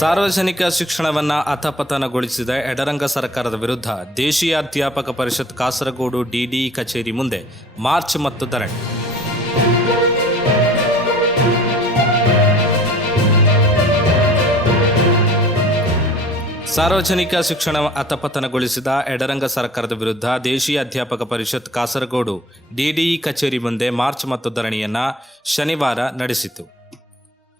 ಸಾರ್ವಜನಿಕ ಶಿಕ್ಷಣವನ್ನ ಅಧಪತನಗೊಳಿಸಿದ ಎಡರಂಗ ಸರ್ಕಾರದ ವಿರುದ್ಧ ದೇಶೀಯ ಅಧ್ಯಾಪಕ ಪರಿಷತ್ ಕಾಸರಗೋಡು ಡಿಡಿ ಕಚೇರಿ ಮುಂದೆ ಮಾರ್ಚ್ ಮತ್ತು ಧರಣಿ. ಸಾರ್ವಜನಿಕ ಶಿಕ್ಷಣ ಅತಪತನಗೊಳಿಸಿದ ಎಡರಂಗ ಸರ್ಕಾರದ ವಿರುದ್ಧ ದೇಶೀಯ ಅಧ್ಯಾಪಕ ಪರಿಷತ್ ಕಾಸರಗೋಡು ಡಿಡಿಇ ಕಚೇರಿ ಮುಂದೆ ಮಾರ್ಚ್ ಮತ್ತು ಧರಣಿಯನ್ನ ಶನಿವಾರ ನಡೆಸಿತು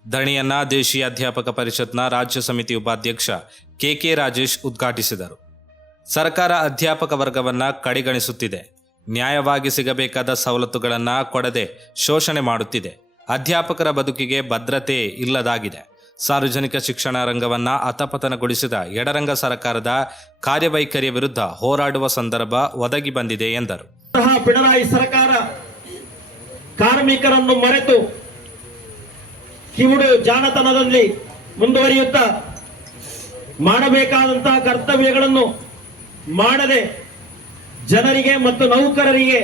ಧರಣಿಯನ್ನ ದೇಶೀಯ ಅಧ್ಯಾಪಕ ಪರಿಷತ್ನ ರಾಜ್ಯ ಸಮಿತಿ ಉಪಾಧ್ಯಕ್ಷ ಕೆ ಕೆ ರಾಜೇಶ್ ಉದ್ಘಾಟಿಸಿದರು. ಸರ್ಕಾರ ಅಧ್ಯಾಪಕ ವರ್ಗವನ್ನ ಕಡೆಗಣಿಸುತ್ತಿದೆ. ನ್ಯಾಯವಾಗಿ ಸಿಗಬೇಕಾದ ಸವಲತ್ತುಗಳನ್ನು ಕೊಡದೆ ಶೋಷಣೆ ಮಾಡುತ್ತಿದೆ. ಅಧ್ಯಾಪಕರ ಬದುಕಿಗೆ ಭದ್ರತೆ ಇಲ್ಲದಾಗಿದೆ. ಸಾರ್ವಜನಿಕ ಶಿಕ್ಷಣ ರಂಗವನ್ನ ಅತಪತನಗೊಳಿಸಿದ ಎಡರಂಗ ಸರ್ಕಾರದ ಕಾರ್ಯವೈಖರಿಯ ವಿರುದ್ಧ ಹೋರಾಡುವ ಸಂದರ್ಭ ಒದಗಿ ಬಂದಿದೆ ಎಂದರು. ಕಾರ್ಮಿಕರನ್ನು ಮರೆತು ಕಿವುಡು ಜಾಣತನದಲ್ಲಿ ಮುಂದುವರಿಯುತ್ತಾ ಮಾಡಬೇಕಾದಂತಹ ಕರ್ತವ್ಯಗಳನ್ನು ಮಾಡದೆ ಜನರಿಗೆ ಮತ್ತು ನೌಕರರಿಗೆ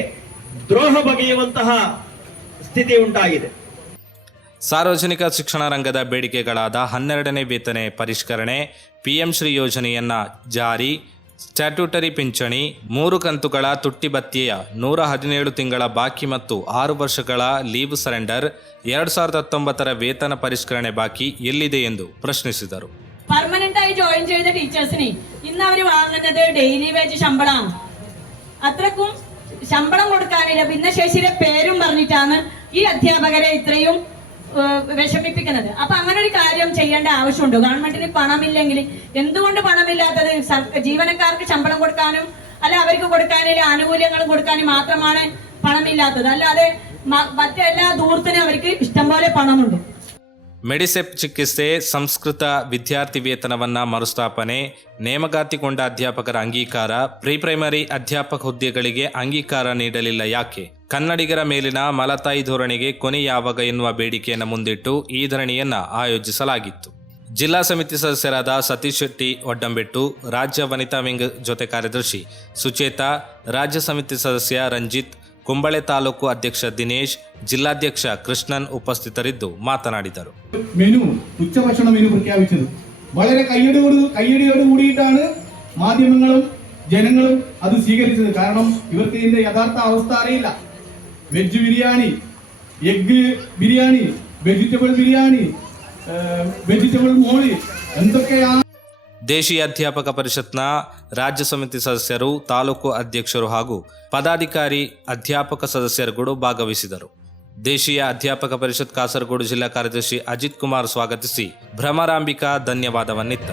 ದ್ರೋಹ ಬಗೆಯುವಂತಹ ಸ್ಥಿತಿ ಉಂಟಾಗಿದೆ. ಸಾರ್ವಜನಿಕ ಶಿಕ್ಷಣ ರಂಗದ ಬೇಡಿಕೆಗಳಾದ ಹನ್ನೆರಡನೇ ವೇತನೆ ಪರಿಷ್ಕರಣೆ, ಪಿಎಂ ಶ್ರೀ ಯೋಜನೆಯನ್ನ ಜಾರಿ ಸ್ಟ್ಯಾಟ್ಯೂಟರಿ ಪಿಂಚಣಿ, ಮೂರು ಕಂತುಗಳ ತುಟ್ಟಿ ಭತ್ಯೆಯ ನೂರ ಹದಿನೇಳು ತಿಂಗಳ ಬಾಕಿ ಮತ್ತು ಆರು ವರ್ಷಗಳ ಲೀವ್ ಸರೆಂಡರ್, ಎರಡು ಸಾವಿರದ ಹತ್ತೊಂಬತ್ತರ ವೇತನ ಪರಿಷ್ಕರಣೆ ಬಾಕಿ ಎಲ್ಲಿದೆ ಎಂದು ಪ್ರಶ್ನಿಸಿದರು. ಪರ್ಮನೆಂಟ್ ಆಗಿ ಜಾಯಿನ್ ಚೇದ ಟೀಚರ್ಸ್ನಿ ಇನ್ನ ಅವರು ವಾಂಗನದ ಡೈಲಿ ವೇಜ್ ಸಂಬಳ ಅತ್ರಕ್ಕು ಸಂಬಳ ಕೊಡಕಾನಿಲ್ಲ ಬಿನ್ನ ಶೇಷಿರ ಪೇರು ಮರ್ನಿಟಾನ ಈ ಅಧ್ಯಾಪಕರೇ ಇತ್ರೆಯೂ വിഷമിപ്പിക്കുന്നത് അപ്പൊ അങ്ങനെ ഒരു കാര്യം ചെയ്യേണ്ട ആവശ്യമുണ്ടോ ഗവൺമെന്റിന് പണമില്ലെങ്കിൽ എന്തുകൊണ്ട് പണമില്ലാത്തത് സർ- ജീവനക്കാർക്ക് ശമ്പളം കൊടുക്കാനും അല്ല അവർക്ക് കൊടുക്കാനുള്ള ആനുകൂല്യങ്ങൾ കൊടുക്കാനും മാത്രമാണ് പണമില്ലാത്തത് അല്ലാതെ മ- മറ്റെല്ലാ ദൂരത്തിനും അവർക്ക് ഇഷ്ടംപോലെ പണമുണ്ട് ಮೆಡಿಸೆಪ್ ಚಿಕಿತ್ಸೆ ಸಂಸ್ಕೃತ ವಿದ್ಯಾರ್ಥಿ ವೇತನವನ್ನ ಮರುಸ್ಥಾಪನೆ ನೇಮಕಾತಿಗೊಂಡ ಅಧ್ಯಾಪಕರ ಅಂಗೀಕಾರ ಪ್ರೀ ಪ್ರೈಮರಿ ಅಧ್ಯಾಪಕ ಹುದ್ದೆಗಳಿಗೆ ಅಂಗೀಕಾರ ನೀಡಲಿಲ್ಲ ಯಾಕೆ ಕನ್ನಡಿಗರ ಮೇಲಿನ ಮಲತಾಯಿ ಧೋರಣೆಗೆ ಕೊನೆ ಯಾವಾಗ ಎನ್ನುವ ಬೇಡಿಕೆಯನ್ನು ಮುಂದಿಟ್ಟು ಈ ಧರಣಿಯನ್ನು ಆಯೋಜಿಸಲಾಗಿತ್ತು. ಜಿಲ್ಲಾ ಸಮಿತಿ ಸದಸ್ಯರಾದ ಸತೀಶ್ ಶೆಟ್ಟಿ, ಒಡ್ಡಂಬೆಟ್ಟು, ರಾಜ್ಯ ವನಿತಾ ವಿಂಗ್ ಜೊತೆ ಕಾರ್ಯದರ್ಶಿ ಸುಚೇತಾ, ರಾಜ್ಯ ಸಮಿತಿ ಸದಸ್ಯ ರಂಜಿತ್, ಕುಂಬಳೆ ತಾಲೂಕು ಅಧ್ಯಕ್ಷ ದಿನೇಶ್, ಜಿಲ್ಲಾಧ್ಯಕ್ಷ ಕೃಷ್ಣನ್ ಉಪಸ್ಥಿತರಿದ್ದು ಮಾತನಾಡಿದರು. ಮೆನು ഉച്ചഭക്ഷണ ಮೆನು പ്രഖ്യാപിച്ചത് വളരെ ಕೈಯಡಿಯೋಡು കയ്യടിയോട് കൂടിയിട്ടാണ് മാധ്യമങ്ങളും veg biryani egg biryani vegetable biryani vegetable Mozhi ಅಂತಕ್ಕೆ ದೇಶೀಯ ಅಧ್ಯಾಪಕ ಪರಿಷತ್ನ ರಾಜ್ಯ ಸಮಿತಿ ಸದಸ್ಯರು ತಾಲೂಕು ಅಧ್ಯಕ್ಷರು ಹಾಗೂ ಪದಾಧಿಕಾರಿ ಅಧ್ಯಾಪಕ ಸದಸ್ಯರುಗಳು ಭಾಗವಹಿಸಿದರು. ದೇಶೀಯ ಅಧ್ಯಾಪಕ ಪರಿಷತ್ ಕಾಸರಗೋಡು ಜಿಲ್ಲಾ ಕಾರ್ಯದರ್ಶಿ ಅಜಿತ್ ಕುಮಾರ್ ಸ್ವಾಗತಿಸಿ ಭ್ರಮರಾಂಬಿಕಾ ಧನ್ಯವಾದವನ್ನಿತ್ತ.